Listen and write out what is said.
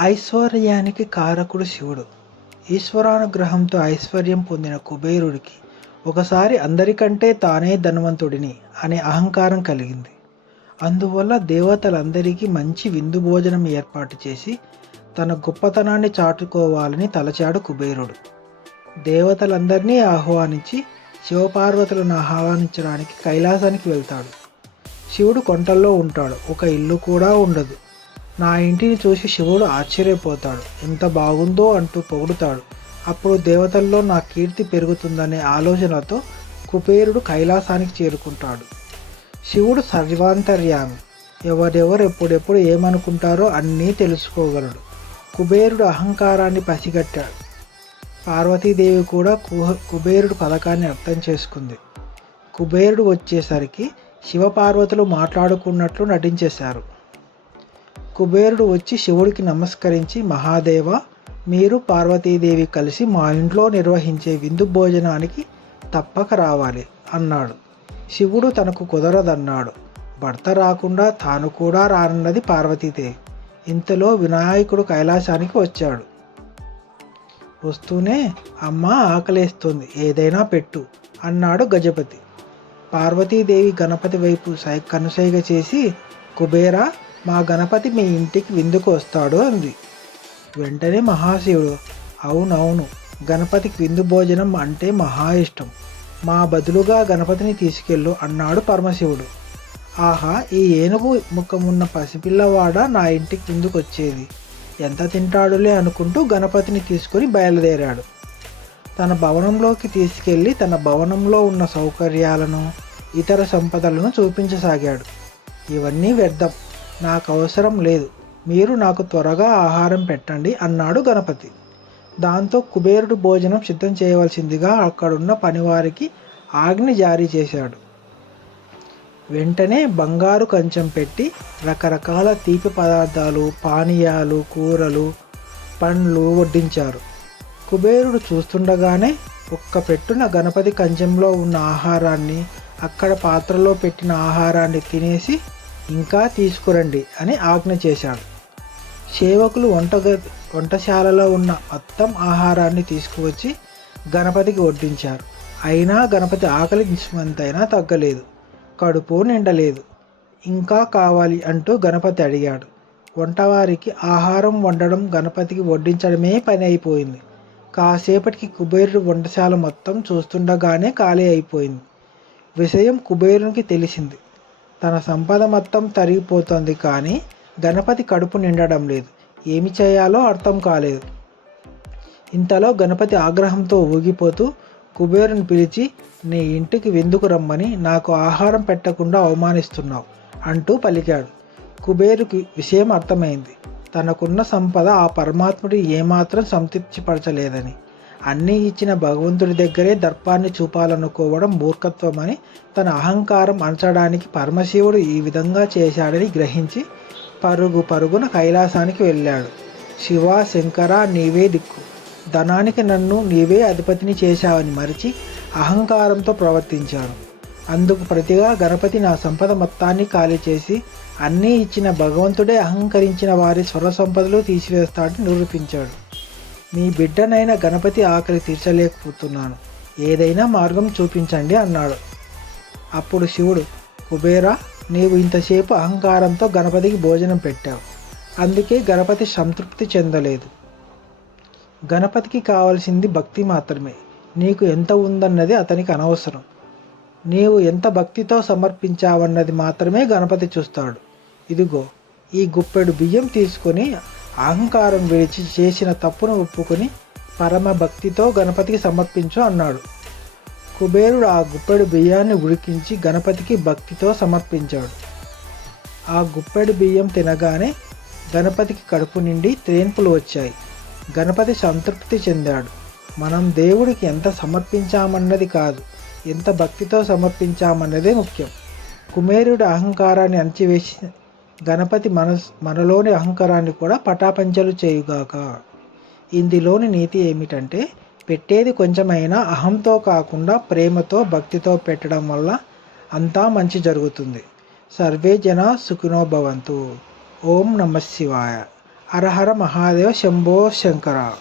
ఐశ్వర్యానికి కారకుడు శివుడు. ఈశ్వరానుగ్రహంతో ఐశ్వర్యం పొందిన కుబేరుడికి ఒకసారి అందరికంటే తానే ధనవంతుడిని అనే అహంకారం కలిగింది. అందువల్ల దేవతలందరికీ మంచి విందు భోజనం ఏర్పాటు చేసి తన గొప్పతనాన్ని చాటుకోవాలని తలచాడు కుబేరుడు. దేవతలందరినీ ఆహ్వానించి శివపార్వతులను ఆహ్వానించడానికి కైలాసానికి వెళ్తాడు. శివుడు కొంటల్లో ఉంటాడు. ఒక ఇల్లు కూడా ఉండదు. నా ఇంటిని చూసి శివుడు ఆశ్చర్యపోతాడు. ఎంత బాగుందో అంటూ పొగుడుతాడు. అప్పుడు దేవతల్లో నా కీర్తి పెరుగుతుందనే ఆలోచనతో కుబేరుడు కైలాసానికి చేరుకుంటాడు. శివుడు సర్వాంతర్యామి. ఎవరెవరు ఎప్పుడెప్పుడు ఏమనుకుంటారో అన్నీ తెలుసుకోగలడు. కుబేరుడు అహంకారాన్ని పసిగట్టాడు. పార్వతీదేవి కూడా కుహ- కుబేరుడు పథకాన్ని అర్థం చేసుకుంది. కుబేరుడు వచ్చేసరికి శివపార్వతులు మాట్లాడుకున్నట్లు నటించేశారు. కుబేరుడు వచ్చి శివుడికి నమస్కరించి మహాదేవ మీరు పార్వతీదేవి కలిసి మా ఇంట్లో నిర్వహించే విందు భోజనానికి తప్పక రావాలి అన్నాడు. శివుడు తనకు కుదరదన్నాడు. భర్త రాకుండా తాను కూడా రానున్నది పార్వతీదేవి ఇంతలో వినాయకుడు కైలాసానికి వచ్చాడు. వస్తూనే అమ్మ ఆకలేస్తుంది ఏదైనా పెట్టు అన్నాడు గజపతి. పార్వతీదేవి గణపతి వైపు సై కనుసైగ చేసి కుబేరా మా గణపతి మీ ఇంటికి విందుకు వస్తాడు అంది. వెంటనే మహాశివుడు అవునవును గణపతికి విందు భోజనం అంటే మహా ఇష్టం. మా బదులుగా గణపతిని తీసుకెళ్ళు అన్నాడు పరమశివుడు. ఆహా ఈ ఏనుగు ముఖమున్న పసిపిల్లవాడ నా ఇంటికి విందుకు వచ్చేది ఎంత తింటాడులే అనుకుంటూ గణపతిని తీసుకొని బయలుదేరాడు. తన భవనంలోకి తీసుకెళ్ళి తన భవనంలో ఉన్న సౌకర్యాలను ఇతర సంపదలను చూపించసాగాడు. ఇవన్నీ వ్యర్థం. నాకు అవసరం లేదు. మీరు నాకు త్వరగా ఆహారం పెట్టండి అన్నాడు గణపతి. దాంతో కుబేరుడు భోజనం సిద్ధం చేయవలసిందిగా అక్కడున్న పనివారికి ఆజ్ఞ జారీ చేశాడు. వెంటనే బంగారు కంచం పెట్టి రకరకాల తీపి పదార్థాలు పానీయాలు కూరలు పండ్లు వడ్డించారు. కుబేరుడు చూస్తుండగానే ఒక్క పెట్టున గణపతి కంచంలో ఉన్న ఆహారాన్ని అక్కడ పాత్రలో పెట్టిన ఆహారాన్ని తినేసి ఇంకా తీసుకురండి అని ఆజ్ఞ చేశాడు. సేవకులు వంటగ వంటశాలలో ఉన్న మొత్తం ఆహారాన్ని తీసుకువచ్చి గణపతికి వడ్డించారు. అయినా గణపతి ఆకలి నిస్మంతైనా తగ్గలేదు. కడుపు నిండలేదు. ఇంకా కావాలి అంటూ గణపతి అడిగాడు. వంటవారికి ఆహారం వండడం గణపతికి వడ్డించడమే పని అయిపోయింది. కాసేపటికి కుబేరుడు వంటశాల మొత్తం చూస్తుండగానే ఖాళీ అయిపోయింది. విషయం కుబేరునికి తెలిసింది. తన సంపద మొత్తం తరిగిపోతుంది కానీ గణపతి కడుపు నిండడం లేదు. ఏమి చేయాలో అర్థం కాలేదు. ఇంతలో గణపతి ఆగ్రహంతో ఊగిపోతూ కుబేరుని పిలిచి నీ ఇంటికి విందుకు రమ్మని నాకు ఆహారం పెట్టకుండా అవమానిస్తున్నావు అంటూ పలికాడు. కుబేరుకి విషయం అర్థమైంది. తనకున్న సంపద ఆ పరమాత్ముడి ఏమాత్రం సంతృప్తిపరచలేదని. అన్నీ ఇచ్చిన భగవంతుడి దగ్గరే దర్పాన్ని చూపాలనుకోవడం మూర్ఖత్వమని తన అహంకారం అంచడానికి పరమశివుడు ఈ విధంగా చేశాడని గ్రహించి పరుగు పరుగున కైలాసానికి వెళ్ళాడు. శివ శంకర నీవే దిక్కు. ధనానికి నన్ను నీవే అధిపతిని చేశావని మరిచి అహంకారంతో ప్రవర్తించాడు. అందుకు ప్రతిగా గణపతి నా సంపద మొత్తాన్ని ఖాళీ చేసి అన్నీ ఇచ్చిన భగవంతుడే అహంకరించిన వారి స్వర సంపదలు తీసివేస్తాడని నిరూపించాడు. మీ బిడ్డనైన గణపతి ఆకలి తీర్చలేకపోతున్నాను. ఏదైనా మార్గం చూపించండి అన్నాడు. అప్పుడు శివుడు కుబేరా నీవు ఇంతసేపు అహంకారంతో గణపతికి భోజనం పెట్టావు. అందుకే గణపతి సంతృప్తి చెందలేదు. గణపతికి కావలసింది భక్తి మాత్రమే. నీకు ఎంత ఉందన్నది అతనికి అనవసరం. నీవు ఎంత భక్తితో సమర్పించావన్నది మాత్రమే గణపతి చూస్తాడు. ఇదిగో ఈ గుప్పెడు బియ్యం తీసుకొని అహంకారం విడిచి చేసిన తప్పును ఒప్పుకొని పరమ భక్తితో గణపతికి సమర్పించు అన్నాడు. కుబేరుడు ఆ గుప్పెడు బియ్యాన్ని ఉడికించి గణపతికి భక్తితో సమర్పించాడు. ఆ గుప్పెడు బియ్యం తినగానే గణపతికి కడుపు నిండి త్రేన్పులు వచ్చాయి. గణపతి సంతృప్తి చెందాడు. మనం దేవుడికి ఎంత సమర్పించామన్నది కాదు ఎంత భక్తితో సమర్పించామన్నదే ముఖ్యం. కుమేరుడి అహంకారాన్ని అణచివేసి గణపతి మనస్ మనలోని అహంకారాన్ని కూడా పటాపంచలు చేయుగాక. ఇందులోని నీతి ఏమిటంటే పెట్టేది కొంచెమైనా అహంతో కాకుండా ప్రేమతో భక్తితో పెట్టడం వల్ల అంతా మంచి జరుగుతుంది. సర్వే జన సుఖినో భవంతు. ఓం నమ శివాయ. మహాదేవ శంభో శంకర.